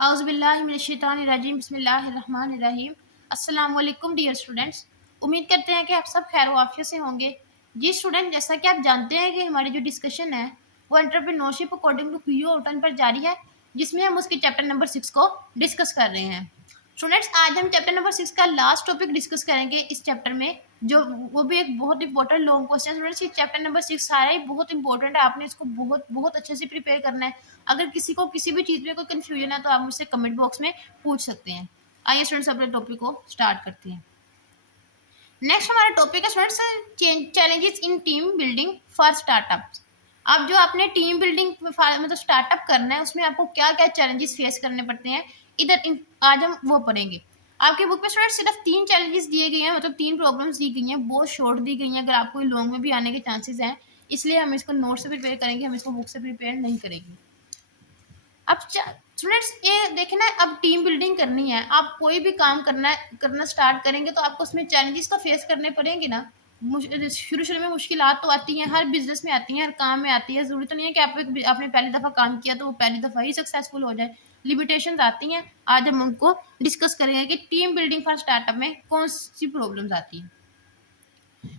औज़ुबिल्लाहिमिनश्शैतानिर्रजीम बिस्मिल्लाहिर्रहमानिर्रहीम। अस्सलाम वालेकुम डियर स्टूडेंट्स। उम्मीद करते हैं कि आप सब खैर वाफियत से होंगे। जी स्टूडेंट, जैसा कि आप जानते हैं कि हमारी जो डिस्कशन है वो एंटरप्रेन्योरशिप अकॉर्डिंग टू पीओ ओटन पर जारी है, जिसमें हम उसके चैप्टर नंबर 6 को डिस्कस कर रहे हैं। स्टूडेंट्स, आज हम चैप्टर नंबर 6 का लास्ट टॉपिक डिस्कस करेंगे इस चैप्टर में, जो वो भी एक बहुत इंपॉर्टेंट लॉन्ग क्वेश्चन। स्टूडेंट्स, ये चैप्टर नंबर 6 सारा ही बहुत इंपॉर्टेंट है, आपने इसको बहुत बहुत अच्छे से प्रिपेयर करना है। अगर किसी को किसी भी चीज़ में कोई कंफ्यूजन है तो आप मुझसे कमेंट बॉक्स में पूछ सकते हैं। आइए स्टूडेंट्स, अपने टॉपिक को स्टार्ट करते हैं। नेक्स्ट हमारा टॉपिक है students challenges in team building for startups. अब जो आपने टीम बिल्डिंग मतलब स्टार्टअप करना है, उसमें आपको क्या क्या चैलेंजेस फेस करने पड़ते हैं, आज हम वो पढ़ेंगे। आपके बुक में स्टूडेंट सिर्फ 3 चैलेंजेस दिए गए हैं, मतलब 3 प्रॉब्लम्स दी गई हैं, बहुत शॉर्ट दी गई हैं। अगर आपको लॉन्ग में भी आने के चांसेस हैं, इसलिए हम इसको नोट से प्रिपेयर करेंगे, हम इसको बुक से प्रिपेयर नहीं करेंगे। अब स्टूडेंट्स ये देखना है, अब टीम बिल्डिंग करनी है, आप कोई भी काम करना स्टार्ट करेंगे तो आपको उसमें चैलेंजेस तो फेस करने पड़ेंगे ना। शुरू शुरू में मुश्किलात तो आती हैं, हर बिजनेस में आती हैं, हर काम में आती है। जरूरी तो नहीं है कि आपने पहली दफ़ा काम किया तो वो पहली दफ़ा ही सक्सेसफुल हो जाए। लिमिटेशंस आती हैं। आज हम उनको डिस्कस करेंगे कि टीम बिल्डिंग फॉर स्टार्टअप में कौन सी प्रॉब्लम्स आती हैं।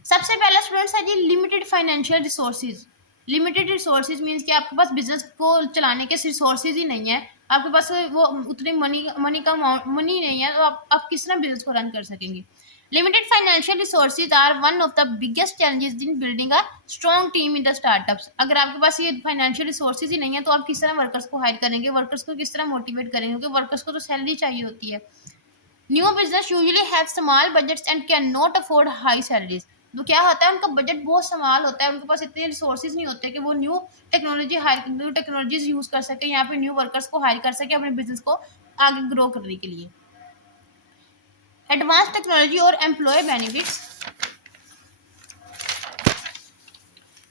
सबसे पहला स्टूडेंट्स है जी limited financial resources. Limited resources means कि आपके पास बिजनेस को चलाने के रिसोर्सेज ही नहीं है, आपके पास वो उतनी मनी नहीं है, तो आप किस तरह बिजनेस को रन कर सकेंगे। Limited financial resources are one of the biggest challenges in building a strong team in the startups. अगर आपके पास ये फाइनेंशियल रिसोर्सेज ही नहीं है तो आप किस तरह वर्कर्स को हायर करेंगे, वर्कर्स को किस तरह मोटिवेट करेंगे, क्योंकि वर्कर्स को तो सैलरी चाहिए होती है। New business usually have small budgets and can not afford high salaries. तो क्या होता है, उनका बजट बहुत स्मॉल होता है, उनके पास इतने रिसोर्सेज नहीं होते कि वो न्यू टेक्नोलॉजीज यूज कर सके, यहाँ पे न्यू वर्कर्स को हायर कर सके अपने बिजनेस को आगे ग्रो करने के लिए। एडवांस टेक्नोलॉजी और employ benefits.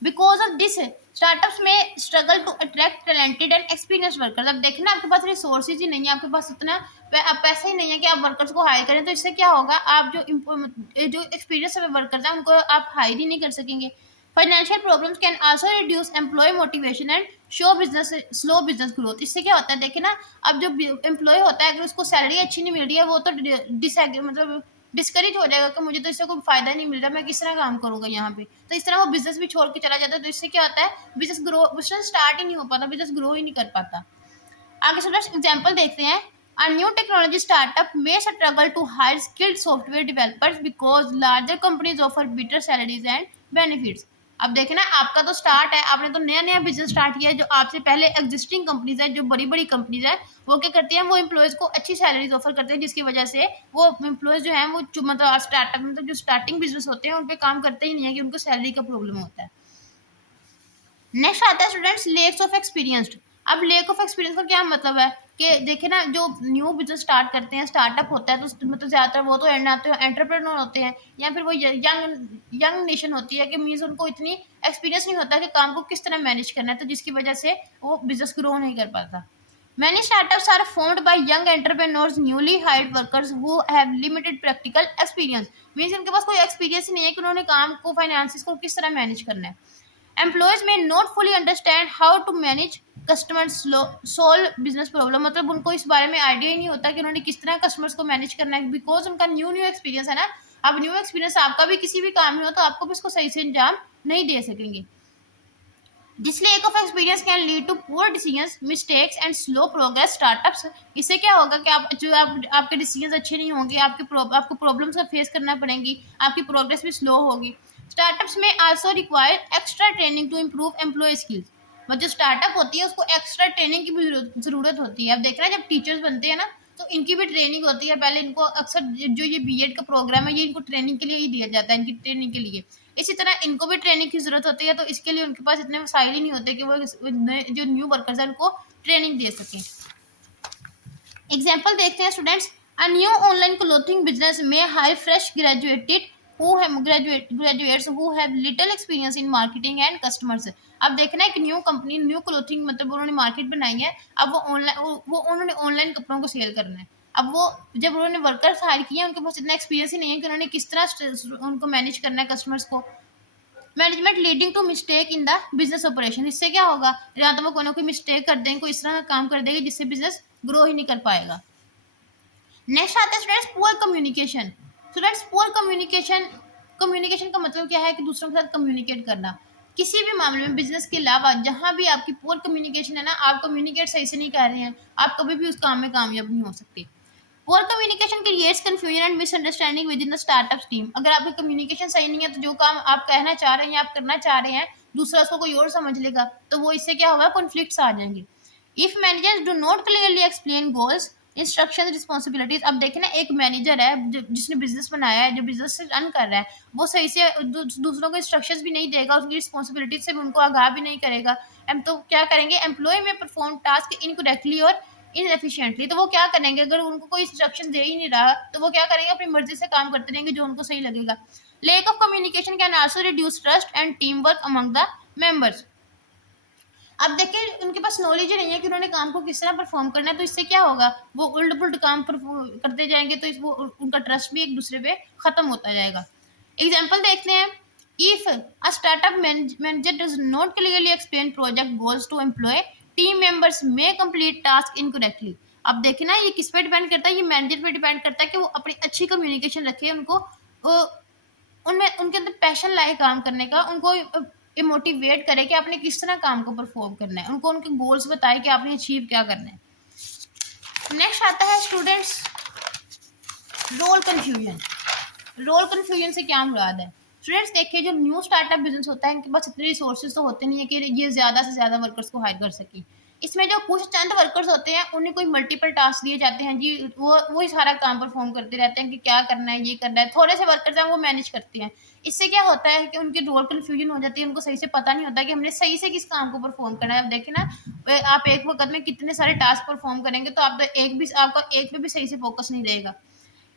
Because of this startups में struggle to attract talented and experience workers. अब देखना, आपके पास रिसोर्सेज ही नहीं है, आपके पास इतना पैसा ही नहीं है कि आप वर्कर्स को हायर करें, तो इससे क्या होगा, आप जो एक्सपीरियंस वर्कर्स हैं उनको आप हायर ही नहीं कर सकेंगे। Financial problems can also reduce employ motivation and slow business growth. इससे क्या होता है, देखिए ना, अब जो एम्प्लॉय होता है अगर उसको सैलरी अच्छी नहीं मिल रही है, वो तो डिस्करेज हो जाएगा कि मुझे तो इससे कोई फायदा नहीं मिल रहा, मैं किस तरह काम करूंगा यहाँ पे। तो इस तरह वो बिजनेस भी छोड़ के चला जाता है। तो इससे क्या होता है, बिजनेस स्टार्ट ही नहीं हो पाता, बिजनेस ग्रो ही नहीं कर पाता। आगे स्टूडेंट्स एग्जांपल देखते हैं। A new technology startup may struggle to hire skilled software developers because larger companies offer better salaries and benefits. अब देखना, आपका तो स्टार्ट है, आपने तो नया नया बिजनेस स्टार्ट किया है, जो आपसे पहले एग्जिस्टिंग कंपनीज है, जो बड़ी बड़ी कंपनीज है, वो क्या करती हैं, वो एम्प्लॉयज़ को अच्छी सैलरीज ऑफर करते हैं, जिसकी वजह से वो एम्प्लॉयज़ जो हैं वो मतलब स्टार्टअप मतलब जो स्टार्टिंग बिजनेस होते हैं उन पर काम करते ही नहीं है, कि उनको सैलरी का प्रॉब्लम होता है। नेक्स्ट आता है स्टूडेंट्स लेक्स ऑफ एक्सपीरियंस्ड। अब लेक ऑफ एक्सपीरियंस का क्या मतलब है कि देखिए ना, जो न्यू बिजनेस स्टार्ट करते हैं, स्टार्टअप होता है, तो मतलब ज़्यादातर वो तो एंटरप्रेन्योर होते हैं, या फिर वो यंग नेशन होती है, कि मीन्स उनको इतनी एक्सपीरियंस नहीं होता कि काम को किस तरह मैनेज करना है, तो जिसकी वजह से वो बिजनेस ग्रो नहीं कर पाता। Many startups are formed by young entrepreneurs, newly hired workers who have limited practical experience. Means उनके पास कोई एक्सपीरियंस ही नहीं है कि उन्होंने काम को, फाइनेंसिस को किस तरह मैनेज करना है। Employees may not fully understand how to manage customers solve business problem. मतलब उनको इस बारे में आइडिया ही नहीं होता कि उन्होंने किस तरह कस्टमर्स को मैनेज करना है, बिकॉज उनका न्यू एक्सपीरियंस है ना। अब न्यू एक्सपीरियंस आपका भी किसी भी काम में हो तो आपको भी इसको सही से अंजाम नहीं दे सकेंगे। This lack of experience can lead to poor decisions, mistakes and slow progress startups. इससे क्या होगा कि आपके डिसीजंस अच्छे नहीं होंगे, आपको प्रॉब्लम्स का फेस करना पड़ेंगी, आपकी प्रोग्रेस भी स्लो होगी। Startups may also require extra training to improve employ skills. मतलब जो स्टार्टअप होती है उसको एक्स्ट्रा ट्रेनिंग की भी ज़रूरत होती है। अब देखना, जब टीचर्स बनते हैं ना तो इनकी भी ट्रेनिंग होती है। पहले इनको अक्सर जो ये बीएड का प्रोग्राम है, ये इनको ट्रेनिंग के लिए ही दिया जाता है, इनकी ट्रेनिंग के लिए। इसी तरह इनको भी ट्रेनिंग की ज़रूरत होती है, तो इसके लिए उनके पास इतने वसाइल ही नहीं होते कि वो जो न्यू वर्कर्स हैं उनको ट्रेनिंग दे सकें। एग्जाम्पल देखते हैं students. A new online clothing business में hire fresh graduates who have little experience in marketing and customers। अब देखना है कि न्यू कंपनी, न्यू क्लोथिंग मतलब उन्होंने मार्केट बनाई है, अब वो उन्होंने ऑनलाइन कपड़ों को सेल करना है। अब वो जब उन्होंने वर्कर्स हायर किए, उनके पास इतना एक्सपीरियंस ही नहीं है कि उन्होंने किस तरह उनको मैनेज करना है कस्टमर्स को। Management leading to mistake in the business operation. इससे क्या होगा, या तो वो कोई ना कोई मिस्टेक कर देंगे, कोई इस तरह का काम कर देंगे जिससे बिजनेस ग्रो ही नहीं कर पाएगा। नेक्स्ट आता है students poor communication. Students poor communication, communication का मतलब क्या है कि दूसरों के साथ कम्युनिकेट करना। किसी भी मामले में बिजनेस के अलावा जहाँ भी आपकी पुअर कम्युनिकेशन है ना, आप कम्युनिकेट सही से नहीं कर रहे हैं, आप कभी भी उस काम में कामयाब नहीं हो सकते। Poor communication creates confusion and misunderstanding with in the startup team. अगर आपकी कम्युनिकेशन सही नहीं है तो जो काम आप कहना चाह रहे हैं या आप करना चाह रहे हैं, दूसरा उसको कोई और समझ लेगा, तो वो इससे क्या होगा, कॉन्फ्लिक्ट्स आ जाएंगे। If managers do not clearly explain goals, instruction, responsibilities. अब देखें ना, एक मैनेजर है जिसने बिजनेस बनाया है, जो बिजनेस रन कर रहा है, वो सही से दूसरों को इंस्ट्रक्शंस भी नहीं देगा, उसकी रिस्पॉन्सिबिलिटीज से भी उनको आगाह भी नहीं करेगा, एम तो क्या करेंगे, एम्प्लॉय में परफॉर्म टास्क इनकरेक्टली और इनएफिशिएंटली। तो वो क्या करेंगे, अगर उनको कोई इंस्ट्रक्शन दे ही नहीं रहा तो वो क्या करेंगे, अपनी मर्जी से काम करते रहेंगे जो उनको सही लगेगा। Lake of communication can also reduce trust and team work among the members. अब देखिए, उनके पास नॉलेज ही नहीं है कि उन्होंने काम को किस तरह परफॉर्म करना है, तो इससे क्या होगा, वो उल्ट पुल्ट काम करते जाएंगे, तो वो उनका ट्रस्ट भी एक दूसरे पे खत्म होता जाएगा। एग्जाम्पल देखते हैं। If a startup manager does not clearly explain project goals to employ, team members may complete task incorrectly. अब देखिए ना, ये किस पे डिपेंड करता है, ये मैनेजर पे डिपेंड करता है कि वो अपनी अच्छी कम्युनिकेशन रखे, उनको उनमें उनके अंदर पैशन लाए काम करने का, उनको मोटिवेट करे कि आपने किस तरह काम को परफॉर्म करना है, उनको उनके गोल्स बताए कि आपने अचीव क्या करना है। नेक्स्ट आता है students role confusion. Role confusion से क्या मुराद है? स्टूडेंट्स देखिए, जो न्यू स्टार्टअप बिजनेस होता है, इनके पास इतने रिसोर्सेज तो होते नहीं है कि ये ज़्यादा से ज़्यादा वर्कर्स को हायर कर सकें। इसमें जो कुछ चंद वर्कर्स होते हैं, उन्हें कोई मल्टीपल टास्क दिए जाते हैं जी, वो ही सारा काम परफॉर्म करते रहते हैं कि क्या करना है, ये करना है। थोड़े से वर्कर्स हैं वो मैनेज करते हैं। इससे क्या होता है कि उनकी रोल कन्फ्यूजन हो जाती है, उनको सही से पता नहीं होता कि हमने सही से किस काम को परफॉर्म करना है। अब देखिए ना, आप एक वक्त में कितने सारे टास्क परफॉर्म करेंगे, तो आप तो आपका एक पे भी सही से फोकस नहीं रहेगा।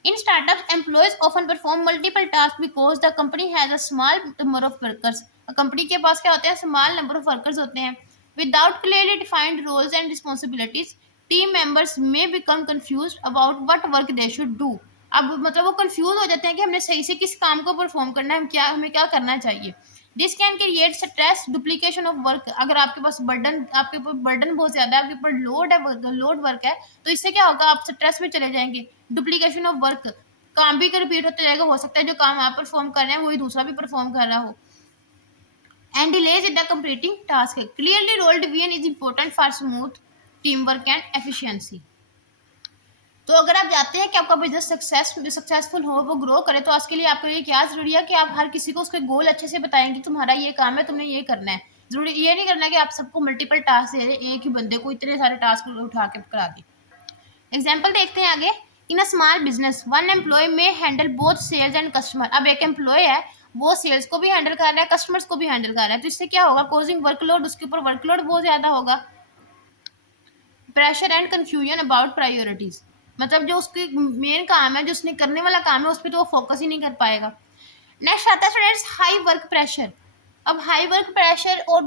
In startups, employees often perform multiple tasks because the company has a small number of workers. Company के पास क्या होते हैं, स्मॉल नंबर ऑफ वर्कर्स होते हैं। Without clearly defined roles and responsibilities, team members may become confused about what work they should do. अब मतलब वो confuse हो जाते हैं कि हमने सही से किस काम को परफॉर्म करना है, हमें क्या करना चाहिए। This can create stress, duplication of work. अगर आपके पास बर्डन, आपके ऊपर बर्डन बहुत ज्यादा है, आपके ऊपर लोड वर्क है, तो इससे क्या होगा, आप स्ट्रेस में चले जाएंगे। डुप्लीकेशन ऑफ वर्क, काम भी रिपीट होता जाएगा, हो सकता है जो काम आप परफॉर्म कर रहे हैं वही दूसरा भी परफॉर्म कर रहा हो। And delays in the completing task. Clearly role division is important for smooth team work and efficiency. तो अगर आप चाहते हैं कि आपका बिजनेस सक्सेसफुल हो, वो ग्रो करे, तो उसके लिए आपके लिए क्या जरूरी है कि आप हर किसी को उसके गोल अच्छे से बताएंगे, तुम्हारा ये काम है, तुमने ये करना है। जरूरी ये नहीं करना कि आप सबको मल्टीपल टास्क दे रहे, एक ही बंदे को इतने सारे टास्क उठा के करा दे। एग्जाम्पल देखते हैं आगे। In a small business one employ में handle both sales and customer. अब एक एम्प्लॉय है, वो सेल्स को भी हैंडल कर रहा है, कस्टमर्स को भी हैंडल कर रहा है, तो इससे क्या होगा, कॉजिंग वर्कलोड, उसके ऊपर वर्कलोड बहुत ज्यादा होगा। Pressure and confusion about priorities. मतलब जो उसकी मेन काम है, जो उसने करने वाला काम है, उस पर तो वो फोकस ही नहीं कर पाएगा। नेक्स्ट आता है स्टूडेंट्स हाई वर्क प्रेशर। अब हाई वर्क प्रेशर और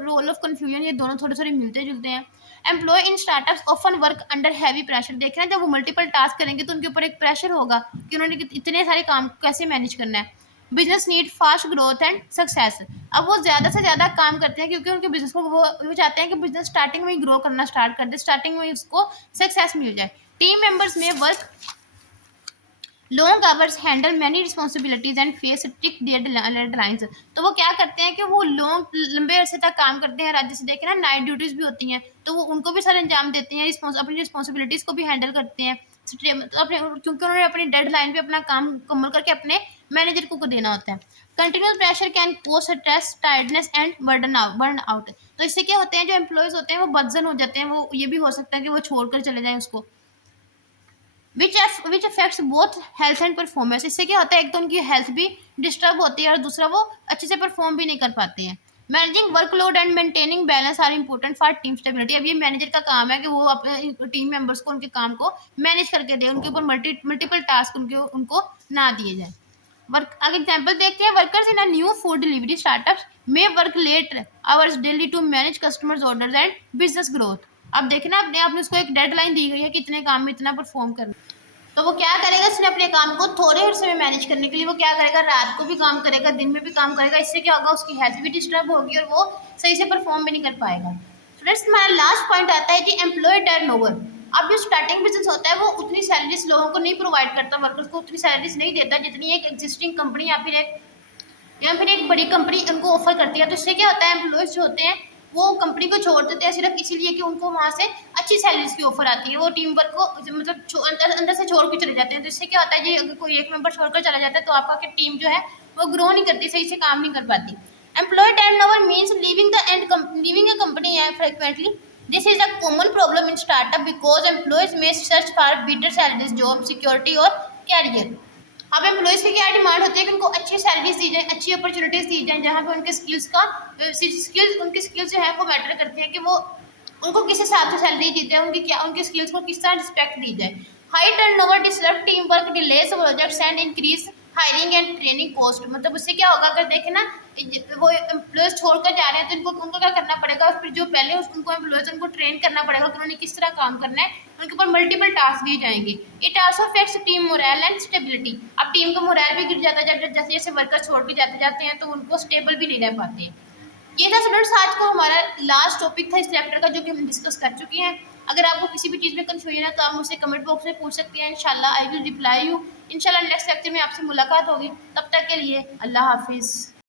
रोल ऑफ कंफ्यूजन, ये दोनों थोड़े थोड़े मिलते जुलते हैं। Employ in startups often work under heavy pressure. देख रहे हैं, जब वो मल्टीपल टास्क करेंगे तो उनके ऊपर एक प्रेशर होगा कि उन्होंने इतने सारे काम कैसे मैनेज करना है। Business need fast growth and success. अब वो ज़्यादा से ज़्यादा काम करते हैं क्योंकि उनके बिजनेस को वो चाहते हैं कि बिजनेस स्टार्टिंग में ही ग्रो करना स्टार्ट कर दे, स्टार्टिंग में उसको सक्सेस मिल जाए। टीम मेंबर्स में work long hours, handle many responsibilities and face strict deadlines. तो वो क्या करते हैं कि वो लंबे अरसे तक काम करते हैं, जैसे देखें ना, नाइट ड्यूटीज भी होती हैं, तो वो उनको भी सर अंजाम देते हैं, अपनी रिस्पॉन्सिबिलिटीज को भी हैंडल करते हैं अपने, क्योंकि उन्होंने अपनी डेडलाइन पे अपना काम मुकम्मल करके अपने मैनेजर को देना होता है। Continuous pressure can cause stress, tiredness and burn out. तो इससे क्या होते हैं, जो एम्प्लॉयज होते हैं वो बदजन हो जाते हैं, वो ये भी हो सकता है कि वो छोड़कर चले जाएं उसको। Which affects both health and performance. इससे क्या होता है, एक तो उनकी हेल्थ भी डिस्टर्ब होती है और दूसरा वो अच्छे से परफॉर्म भी नहीं कर पाते हैं। Managing workload and maintaining balance are important for team stability. अब ये मैनेजर का काम है कि वो अपने टीम मेंबर्स को उनके काम को मैनेज करके दे, उनके ऊपर मल्टीपल टास्क उनको ना दिए जाए। वर्क आगे एग्जाम्पल देखते हैं। Workers in a new food delivery startups में work late hours daily to manage customers orders and business growth. अब देखना, अपने आपने उसको एक डेडलाइन दी गई है कि इतने काम में इतना परफॉर्म करना, तो वो क्या करेगा, उसने अपने काम को थोड़े अरसे में मैनेज करने के लिए वो क्या करेगा, रात को भी काम करेगा, दिन में भी काम करेगा। इससे क्या होगा, उसकी हेल्थ भी डिस्टर्ब होगी और वो सही से परफॉर्म भी नहीं कर पाएगा। फ्रेंड्स, हमारा लास्ट पॉइंट आता है कि एम्प्लॉय टर्नओवर। अब जो स्टार्टिंग बिजनेस होता है वो उतनी सैलरीज लोगों को नहीं प्रोवाइड करता, वर्कर्स को उतनी सैलरीज नहीं देता जितनी एक एग्जिस्टिंग कंपनी या फिर एक बड़ी कंपनी उनको ऑफर करती है। तो इससे क्या होता है, एम्प्लॉयज जो होते हैं वो कंपनी को छोड़ देते हैं सिर्फ इसीलिए कि उनको वहाँ से अच्छी सैलरीज की ऑफर आती है। वो टीम वर्क को मतलब अंदर अंदर से छोड़ के चले जाते हैं। तो इससे क्या होता है, ये अगर कोई एक मेंबर छोड़कर चला जाता है तो आपका टीम जो है वो ग्रो नहीं करती, सही से काम नहीं कर पाती। Employ turnover means leaving a company frequently. This is a common problem in startup because employees में search for better salaries, job security और कैरियर। अब एम्प्लॉयज़ की क्या डिमांड होती है कि उनको अच्छी सैलरीज दी जाए, अच्छी अपॉर्चुनिटीज़ दी जाए, जहाँ पे उनकी स्किल्स जो है वो मैटर करते हैं कि वो उनको किस हिसाब से सैलरी दी जाए, उनकी स्किल्स को किस तरह रिस्पेक्ट दी जाए। High turnover disrupt team work, delays projects and increase hiring and training cost. मतलब उससे क्या होगा, अगर देखें ना वो एम्प्लॉयज छोड़कर जा रहे हैं तो इनको उनको क्या करना पड़ेगा, फिर जो पहले उनको एम्प्लॉयज उनको ट्रेन करना पड़ेगा कि उन्होंने किस तरह काम करना है, उनके ऊपर मल्टीपल टास्क दिए जाएंगे। It also affects team moral and stability. अब टीम का मोरल भी गिर जाता है, जैसे जैसे वर्कर छोड़ के जाते जाते हैं तो उनको स्टेबल भी नहीं रह पाते। ये था स्टूडेंट्स आज को हमारा लास्ट टॉपिक था इस चैप्टर का, जो कि हम डिस्कस कर चुके हैं। अगर आपको किसी भी चीज़ में कंफ्यूजन है तो आप मुझसे कमेंट बॉक्स में पूछ सकते हैं। इंशाल्लाह आई विल रिप्लाई यू। इंशाल्लाह नेक्स्ट लेक्चर में आपसे मुलाकात होगी। तब तक के लिए अल्लाह हाफिज़।